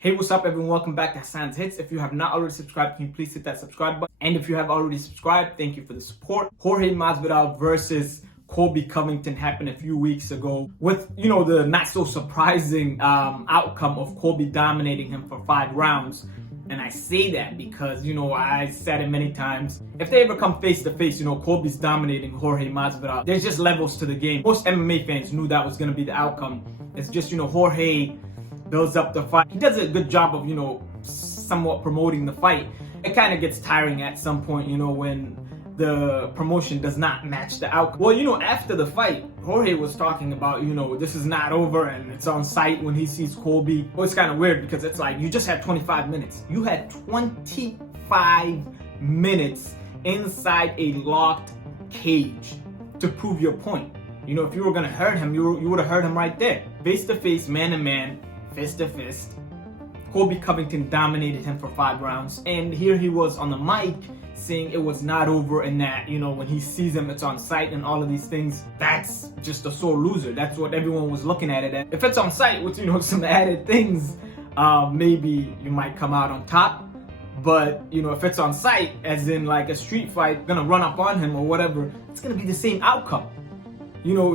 Hey, what's up everyone? Welcome back to Hassan's Hits. If you have not already subscribed, can you please hit that subscribe button? And if you have already subscribed, thank you for the support. Jorge Masvidal versus Colby Covington happened a few weeks ago with, the not so surprising outcome of Colby dominating him for 5 rounds. And I say that because, I said it many times. If they ever come face to face, Colby's dominating Jorge Masvidal. There's just levels to the game. Most MMA fans knew that was going to be the outcome. It's just, Jorge builds up the fight. He does a good job of, somewhat promoting the fight. It kind of gets tiring at some point, when the promotion does not match the outcome. Well, after the fight, Jorge was talking about, this is not over and it's on site when he sees Colby. Well, it's kind of weird because it's like, you just had 25 minutes. You had 25 minutes inside a locked cage to prove your point. If you were going to hurt him, you would have hurt him right there. Face to face, man to man, fist to fist. Colby Covington dominated him for 5 rounds. And here he was on the mic saying it was not over and that, when he sees him, it's on sight and all of these things. That's just a sore loser. That's what everyone was looking at it at. If it's on sight with, some added things, maybe you might come out on top. But, if it's on sight, as in like a street fight, gonna run up on him or whatever, it's gonna be the same outcome.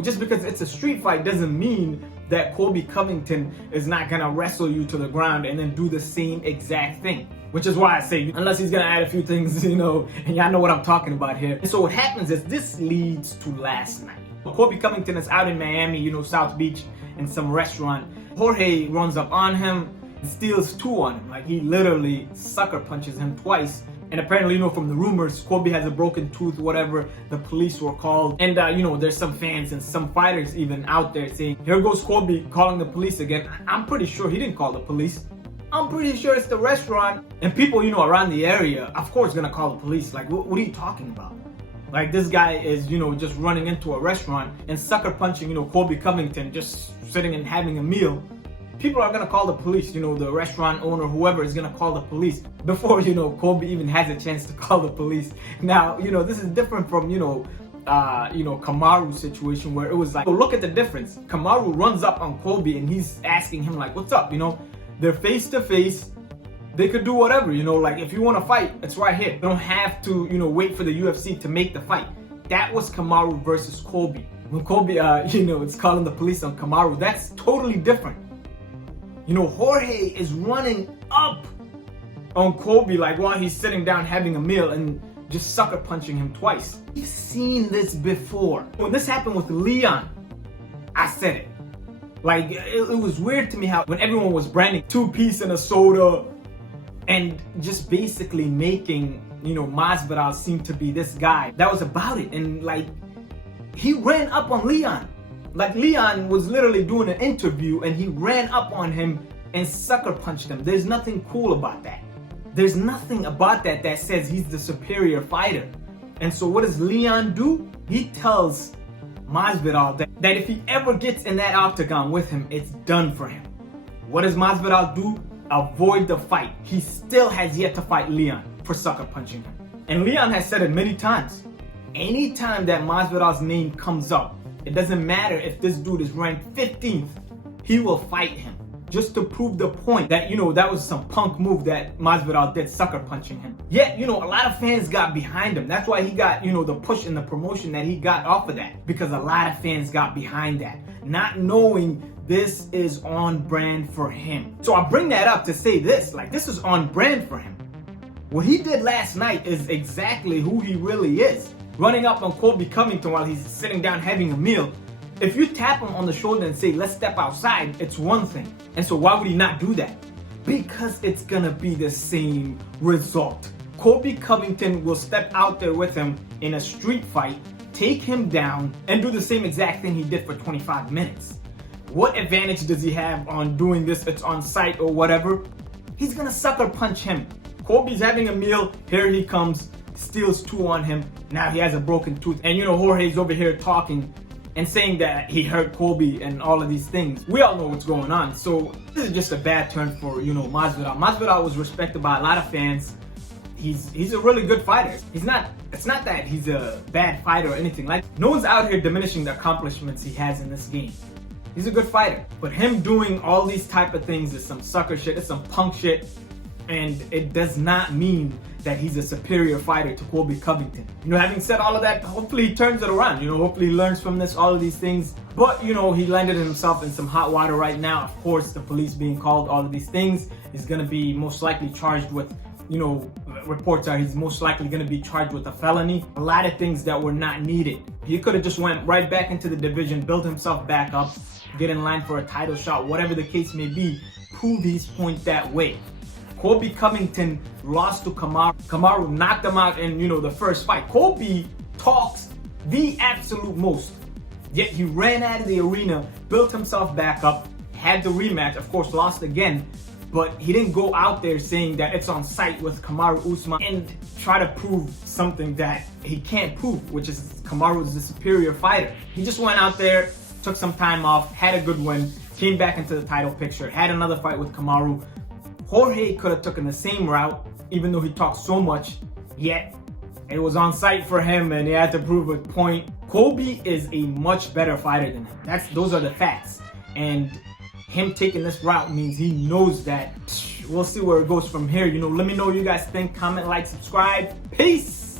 Just because it's a street fight doesn't mean that Colby Covington is not gonna wrestle you to the ground and then do the same exact thing. Which is why I say, unless he's gonna add a few things, and y'all know what I'm talking about here. And so what happens is this leads to last night. Colby Covington is out in Miami, South Beach, in some restaurant. Jorge runs up on him, steals 2 on him. Like, he literally sucker punches him twice. And apparently, from the rumors, Colby has a broken tooth, whatever, the police were called. And, there's some fans and some fighters even out there saying, here goes Colby calling the police again. I'm pretty sure he didn't call the police. I'm pretty sure it's the restaurant. And people, around the area, of course, gonna call the police. Like, what are you talking about? Like, this guy is, just running into a restaurant and sucker punching, Colby Covington, just sitting and having a meal. People are gonna call the police, the restaurant owner, whoever is gonna call the police before, Colby even has a chance to call the police. Now, this is different from, Kamaru's situation where it was like, look at the difference. Kamaru runs up on Colby and he's asking him like, what's up, They're face to face. They could do whatever, like if you want to fight, it's right here. You don't have to, wait for the UFC to make the fight. That was Kamaru versus Colby. When Colby, it's calling the police on Kamaru, that's totally different. Jorge is running up on Colby like while he's sitting down having a meal and just sucker punching him twice. We've seen this before. When this happened with Leon, I said it. Like, it was weird to me how when everyone was branding 2-piece and a soda and just basically making, Masvidal seem to be this guy. That was about it. And like, he ran up on Leon. Like, Leon was literally doing an interview and he ran up on him and sucker punched him. There's nothing cool about that. There's nothing about that that says he's the superior fighter. And so what does Leon do? He tells Masvidal that if he ever gets in that octagon with him, it's done for him. What does Masvidal do? Avoid the fight. He still has yet to fight Leon for sucker punching him. And Leon has said it many times. Anytime that Masvidal's name comes up, it doesn't matter if this dude is ranked 15th, he will fight him. Just to prove the point that, that was some punk move that Masvidal did, sucker punching him. Yet, a lot of fans got behind him. That's why he got, the push and the promotion that he got off of that. Because a lot of fans got behind that, not knowing this is on brand for him. So I bring that up to say this, like, this is on brand for him. What he did last night is exactly who he really is. Running up on Colby Covington while he's sitting down having a meal. If you tap him on the shoulder and say, let's step outside, it's one thing. And so why would he not do that? Because it's gonna be the same result. Colby Covington will step out there with him in a street fight, take him down, and do the same exact thing he did for 25 minutes. What advantage does he have on doing this? It's on site or whatever. He's gonna sucker punch him. Colby's having a meal, here he comes, steals 2 on him. Now he has a broken tooth. And Jorge's over here talking and saying that he hurt Colby and all of these things. We all know what's going on. So this is just a bad turn for, Masvidal. Masvidal was respected by a lot of fans. He's a really good fighter. It's not that he's a bad fighter or anything. Like, no one's out here diminishing the accomplishments he has in this game. He's a good fighter. But him doing all these type of things is some sucker shit, it's some punk shit. And it does not mean that he's a superior fighter to Colby Covington. You know, having said all of that, hopefully he turns it around. You know, hopefully he learns from this, all of these things. But, you know, he landed himself in some hot water right now. Of course, the police being called, all of these things. He's going to be most likely charged with, you know, reports are he's most likely going to be charged with a felony. A lot of things that were not needed. He could have just went right back into the division, built himself back up, get in line for a title shot, whatever the case may be, prove his point that way. Colby Covington lost to Kamaru. Kamaru knocked him out in, you know, the first fight. Colby talks the absolute most. Yet he ran out of the arena, built himself back up, had the rematch, of course lost again, but he didn't go out there saying that it's on site with Kamaru Usman and try to prove something that he can't prove, which is Kamaru is the superior fighter. He just went out there, took some time off, had a good win, came back into the title picture, had another fight with Kamaru. Jorge could have taken the same route, even though he talked so much, yet it was on site for him and he had to prove a point. Colby is a much better fighter than him. Those are the facts. And him taking this route means he knows that. We'll see where it goes from here. You know, let me know what you guys think. Comment, like, subscribe. Peace!